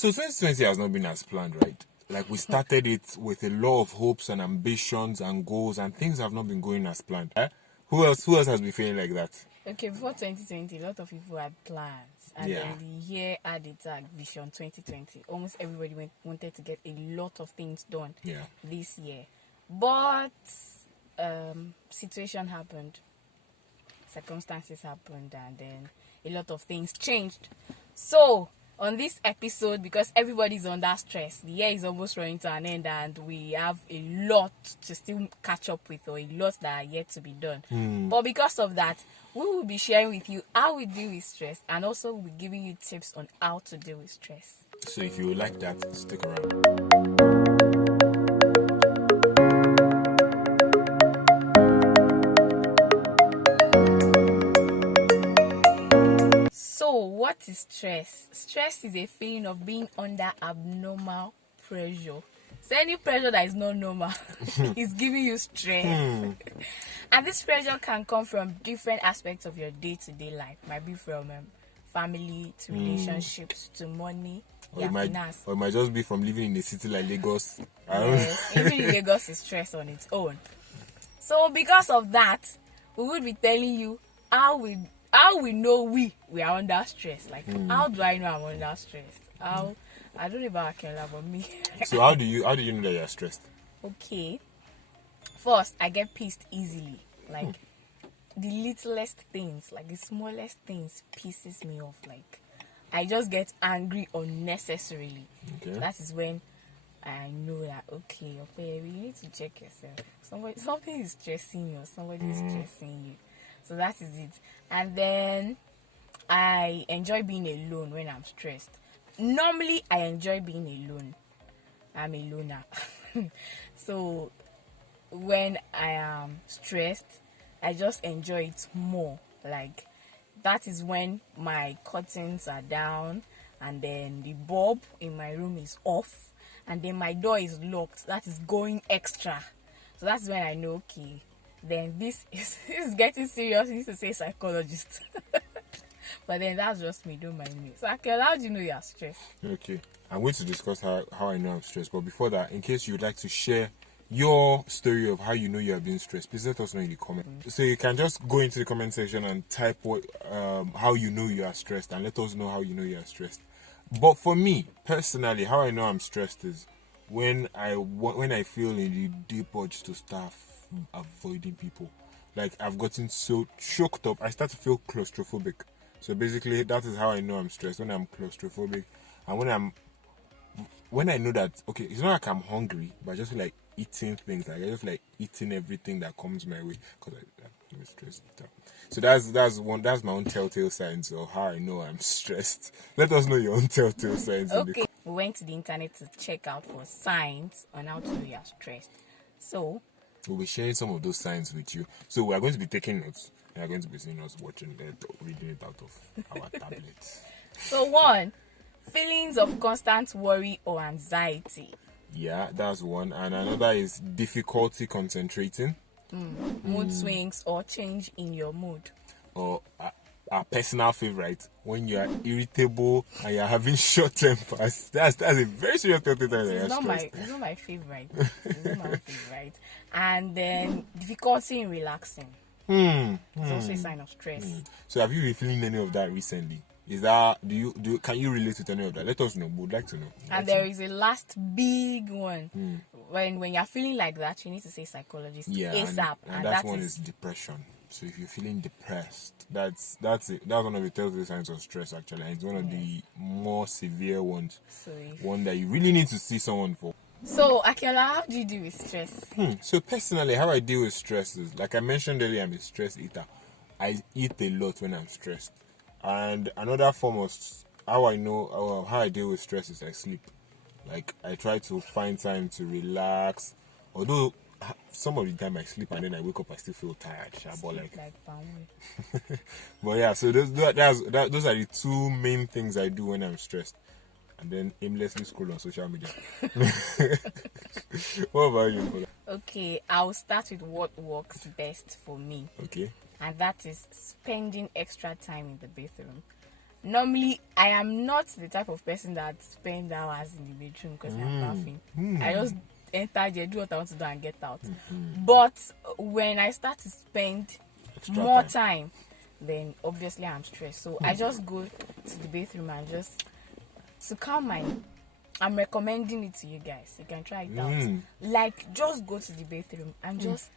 So 2020 has not been as planned, right? Like we started it with a lot of hopes and ambitions and goals, and things have not been going as planned. Who else has been feeling like that? Okay, before 2020, a lot of people had plans, and then the year had its vision 2020. Almost everybody wanted to get a lot of things done this year, but situation happened, circumstances happened, and then a lot of things changed. So on this episode, because everybody's under stress, the year is almost running to an end, and we have a lot to still catch up with, or a lot that are yet to be done. But because of that, we will be sharing with you how we deal with stress, and also we'll be giving you tips on how to deal with stress. So if you would like that, stick around. So what is stress? Stress is a feeling of being under abnormal pressure. So any pressure that is not normal is giving you stress. And this pressure can come from different aspects of your day-to-day life. Might be from family to relationships to money. Or it might just be from living in a city like Lagos. Yes, even in Lagos is stress on its own. So because of that, we will be telling you how we know we are under stress. Like, how do I know I'm under stress? I don't know about Akela, but me. So how do you know that you're stressed? Okay. First, I get pissed easily. Like the littlest things, like the smallest things pisses me off. Like I just get angry unnecessarily. Okay. That is when I know that okay, you need to check yourself. Something is stressing you, or somebody is stressing you. So that is it. And then I enjoy being alone when I'm stressed. Normally, I enjoy being alone. I'm a loner. So when I am stressed, I just enjoy it more. Like that is when my curtains are down, and then the bulb in my room is off, and then my door is locked. That is going extra. So that's when I know, okay, then this is getting serious. You need to say psychologist. But then that's just me, don't mind me. So Akel, how do you know you're stressed? Okay, I'm going to discuss how I know I'm stressed. But before that, in case you'd like to share your story of how you know you are being stressed, please let us know in the comments. So you can just go into the comment section and type how you know you are stressed, and let us know how you know you are stressed. But for me personally, how I know I'm stressed is when I feel in the deep urge to start avoiding people. Like I've gotten so choked up, I start to feel claustrophobic. So basically, that is how I know I'm stressed, when I'm claustrophobic, and when I know that, okay, it's not like I'm hungry, but I just feel like eating things. Like I just like eating everything that comes my way because I'm stressed. So that's my own telltale signs of how I know I'm stressed. Let us know your own telltale signs. Okay, we went to the internet to check out for signs on how to know you're stressed. So we'll be sharing some of those signs with you. So we are going to be taking notes. We are going to be seeing us watching it, reading it out of our tablets. So 1, feelings of constant worry or anxiety. Yeah, that's one. And another is difficulty concentrating. Mood swings or change in your mood. Or our personal favorite, when you are irritable and you're having short tempers. That's a very serious thing. It's not my favorite. It's not my favorite. And then difficulty in relaxing. It's also a sign of stress. So have you been feeling any of that recently? Is that can you relate to any of that? Let us know. We'd like to know. And there is a last big one. When you're feeling like that, you need to say psychologist ASAP. And that one is depression. So if you're feeling depressed, that's it. That's one of the telltale signs of stress actually. And it's one of the more severe ones. So one that you really need to see someone for. So Akela, how do you deal with stress? So personally, how I deal with stress is, like I mentioned earlier, I'm a stress eater. I eat a lot when I'm stressed. And another form of how I know how I deal with stress is I sleep. Like I try to find time to relax. Although some of the time I sleep and then I wake up, I still feel tired. But yeah, so those are the two main things I do when I'm stressed. And then aimlessly scroll on social media. What about you? Okay, I'll start with what works best for me. Okay. And that is spending extra time in the bathroom. Normally, I am not the type of person that spend hours in the bedroom because I'm bathing. I just enter there, do what I want to do, and get out. But when I start to spend Extra more time, then obviously I'm stressed. So I just go to the bathroom and just to calm my. I'm recommending it to you guys. You can try it out. Like, just go to the bathroom and just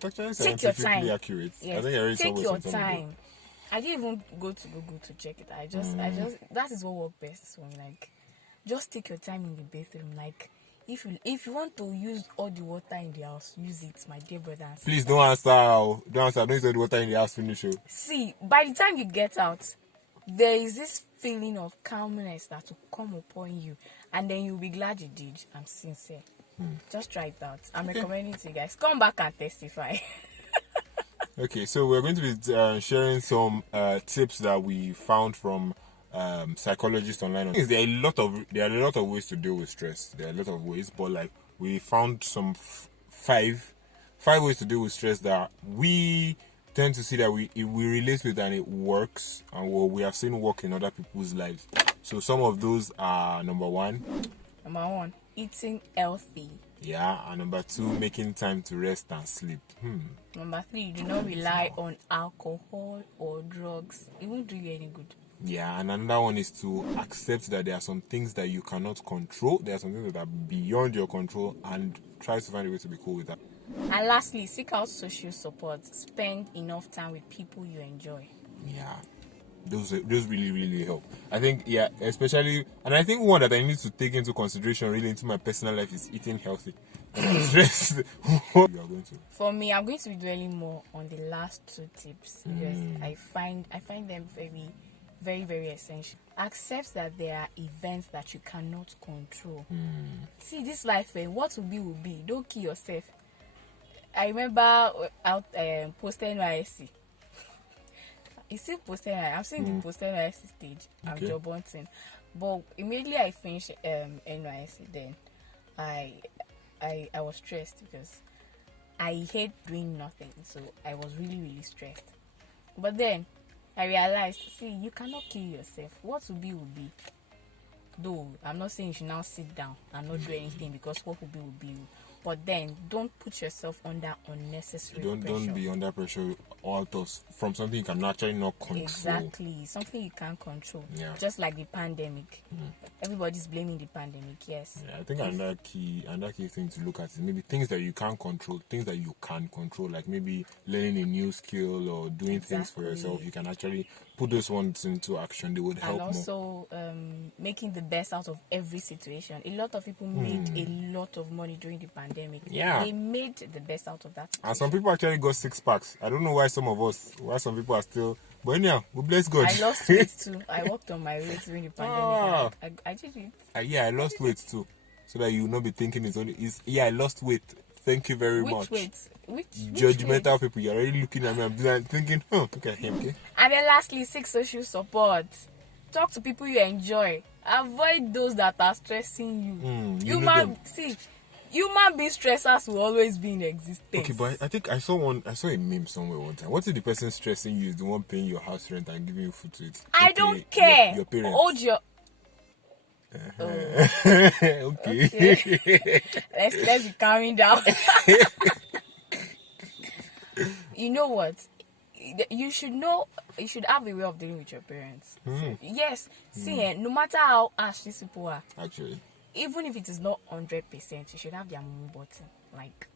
take your time. Accurate. Yes, I think I read take your somewhere time. I didn't even go to Google to check it. I just that is what works best for me. Like, just take your time in the bathroom. Like, if you want to use all the water in the house, use it, my dear brother and sister. Please don't answer. Don't answer. Don't use the water in the house finish. See, by the time you get out, there is this feeling of calmness that will come upon you, and then you'll be glad you did. I'm sincere. Just try it out. I'm recommending it to you guys. Come back and testify. Okay, so we're going to be sharing some tips that we found from psychologists online. There are a lot of ways to deal with stress. There are a lot of ways, but like we found some five ways to deal with stress that we tend to see that we relate with and it works, and what we have seen work in other people's lives. So some of those are number one, eating healthy. Yeah, and number two, making time to rest and sleep. Number three, do not rely on alcohol or drugs. It won't do you any good. Yeah, and another one is to accept that there are some things that you cannot control. There are some things that are beyond your control, and try to find a way to be cool with that. And lastly, seek out social support. Spend enough time with people you enjoy. Yeah, those really, really help. I think, yeah, especially, and I think one that I need to take into consideration really into my personal life is eating healthy. And I'm stressed. You are going to. For me, I'm going to be dwelling more on the last two tips because I find them very, very, very essential. Accept that there are events that you cannot control. See, this life, what will be. Don't kill yourself. I remember posting NYSC. It's still posting. I'm seeing the post NYSC stage. I'm job hunting, but immediately I finished NYSC, then I was stressed because I hate doing nothing. So I was really, really stressed. But then I realized, see, you cannot kill yourself. What will be. Though I'm not saying you should now sit down and not do anything because what will be. But then don't put yourself under unnecessary pressure. Don't be under pressure from something you can naturally not control. Exactly. Something you can't control. Yeah. Just like the pandemic. Everybody's blaming the pandemic, yes. Yeah, I think another key thing to look at is maybe things that you can't control, things that you can control, like maybe learning a new skill or doing things for yourself. You can actually put those ones into action. They would help more. And also making the best out of every situation. A lot of people made a lot of money during the pandemic. Yeah. They made the best out of that situation. And some people actually got 6 packs. I don't know why some people are still. But anyhow, we bless God. I lost weight too. I worked on my weight during the pandemic. I did it. I lost weight too. So that you will not be thinking I lost weight. Thank you very much. Which judgmental weight? people, you're already looking at me. I'm thinking, look at him, okay? And then lastly, seek social support. Talk to people you enjoy. Avoid those that are stressing you. Human being stressors will always be in existence. Okay, but I think I saw a meme somewhere one time. What if the person stressing you is the one paying your house rent and giving you food to eat? I don't care. Your parents. Hold your. Okay. Let's be calming down. You know what? You should have a way of dealing with your parents. So, yes, no matter how harsh these people are, actually, even if it is not 100%, you should have their mumu button. Like,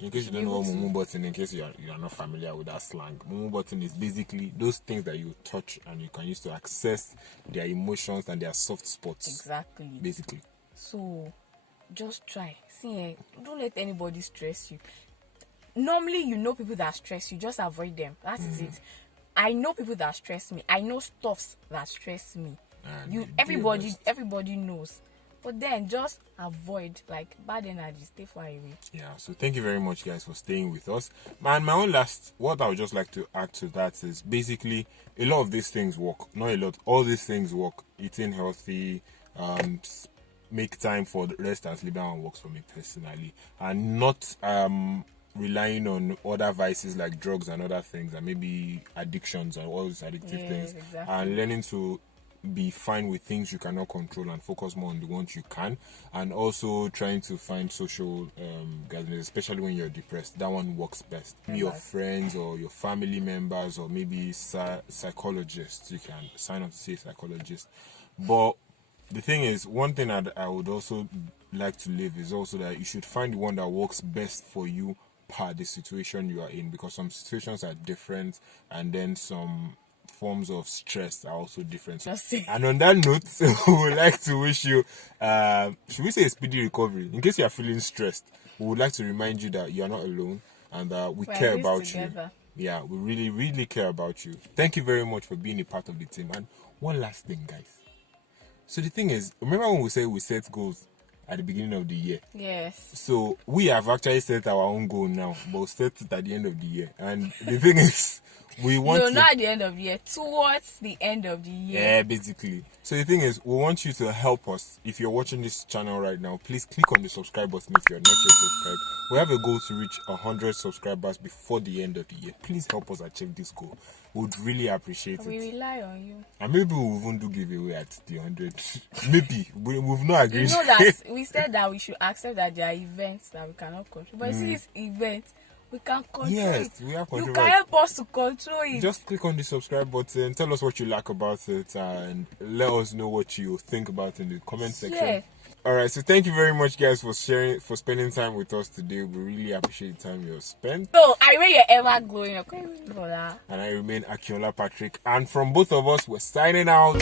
in case you don't know what mumu button, in case you are not familiar with that slang, mumu button is basically those things that you touch and you can use to access their emotions and their soft spots. Exactly. Basically. So, just try. Don't let anybody stress you. Normally, you know people that stress you, just avoid them. That is it. I know people that stress me. I know stuffs that stress me. Everybody knows. But then just avoid bad energy, stay far away. Yeah, so thank you very much guys for staying with us. And my own what I would just like to add to that is basically a lot of these things work. Not a lot, all these things work. Eating healthy, make time for the rest and sleep down works for me personally. And not relying on other vices like drugs and other things and maybe addictions and all these addictive things. Exactly. And learning to be fine with things you cannot control and focus more on the ones you can, and also trying to find social gatherings, especially when you're depressed. That one works best. Your friends or your family members, or maybe psychologists. You can sign up to see a psychologist. But the thing is, one thing that I would also like to leave is also that you should find the one that works best for you per the situation you are in, because some situations are different, and then some forms of stress are also different. And on that note, we would like to wish you, should we say, a speedy recovery. In case you are feeling stressed, we would like to remind you that you are not alone, and that we care about you. Yeah, we really, really care about you. Thank you very much for being a part of the team. And one last thing, guys. So the thing is, remember when we said we set goals at the beginning of the year? Yes. So we have actually set our own goal now, but we'll set it at the end of the year. And the thing is, we want not at the end of the year, towards the end of the year. Yeah, basically. So the thing is, we want you to help us. If you're watching this channel right now, please click on the subscribe button if you're not yet subscribed. We have a goal to reach 100 subscribers before the end of the year. Please help us achieve this goal. We would really appreciate it. We rely on you. And maybe we'll even do giveaway at the 100. Maybe. We've not agreed. You know that we said that we should accept that there are events that we cannot control. But you see this event, we can control it. We have control. You can help us to control it. Just click on the subscribe button, tell us what you like about it, and let us know what you think about in the comment section. Yeah. Alright, so thank you very much, guys, for spending time with us today. We really appreciate the time you have spent. So I remain your ever glowing. Okay, and I remain Akinola Patrick, and from both of us, we're signing out.